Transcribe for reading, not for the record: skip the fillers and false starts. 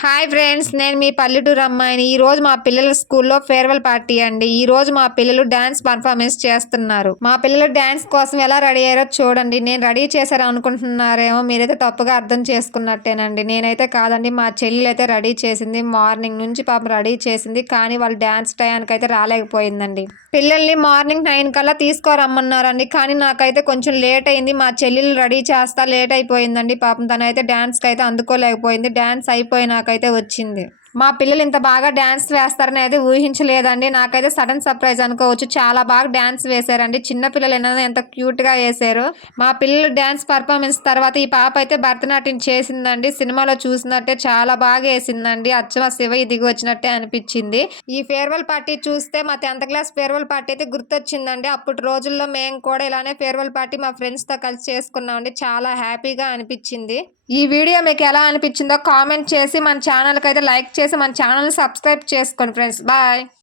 Hi friends, నేను మీ పల్లెటూరు అమ్మాయిని. ఈరోజు మా పిల్లల స్కూల్లో ఫేర్వెల్ పార్టీ అండి. ఈరోజు మా పిల్లలు డాన్స్ పర్ఫార్మెన్స్ చేస్తున్నారు. మా పిల్లలు డాన్స్ కోసం ఎలా రెడీ అయ్యారో చూడండి. నేను రెడీ చేశారు అనుకుంటున్నారేమో, మీరైతే తప్పుగా అర్థం చేసుకున్నట్టేనండి. నేనైతే కాదండి, మా చెల్లెలు అయితే రెడీ చేసింది. మార్నింగ్ నుంచి పాపం రెడీ చేసింది, కానీ వాళ్ళు డాన్స్ టయానికి అయితే రాలేకపోయిందండి. పిల్లల్ని మార్నింగ్ 9 కల్లా తీసుకోరమ్మన్నారండి, కానీ నాకైతే కొంచెం లేట్ అయింది. మా చెల్లెలు రెడీ చేస్తా లేట్ అయిపోయిందండి. పాపం తనైతే డాన్స్కి అయితే అందుకోలేకపోయింది. డాన్స్ అయిపోయినాకైతే వచ్చింది. మా పిల్లలు ఇంత బాగా డాన్స్ వేస్తారని అయితే ఊహించలేదండి. నాకైతే సడన్ సర్ప్రైజ్ అనుకోవచ్చు. చాలా బాగా డాన్స్ వేశారండి. చిన్న పిల్లలు ఎంత క్యూట్ గా వేశారు. మా పిల్లలు డాన్స్ పర్ఫార్మెన్స్ తర్వాత ఈ పాప అయితే భరతనాట్యం చేసిందండి. సినిమాలో చూసినట్టే చాలా బాగా వేసిందండి. అచ్చమ శివ దిగి వచ్చినట్టే అనిపించింది. ఈ ఫేర్వెల్ పార్టీ చూస్తే మా 10th క్లాస్ ఫేర్వెల్ పార్టీ అయితే గుర్తొచ్చిందండి. అప్పటి రోజుల్లో మేము కూడా ఇలానే ఫేర్వెల్ పార్టీ మా ఫ్రెండ్స్ తో కలిసి చేసుకున్నామండి. చాలా హ్యాపీగా అనిపించింది. ఈ వీడియో మీకు ఎలా అనిపించిందో కామెంట్ చేసి మన ఛానల్కి అయితే లైక్ చేసి మన ఛానల్ని సబ్స్క్రైబ్ చేసుకోండి ఫ్రెండ్స్. బాయ్.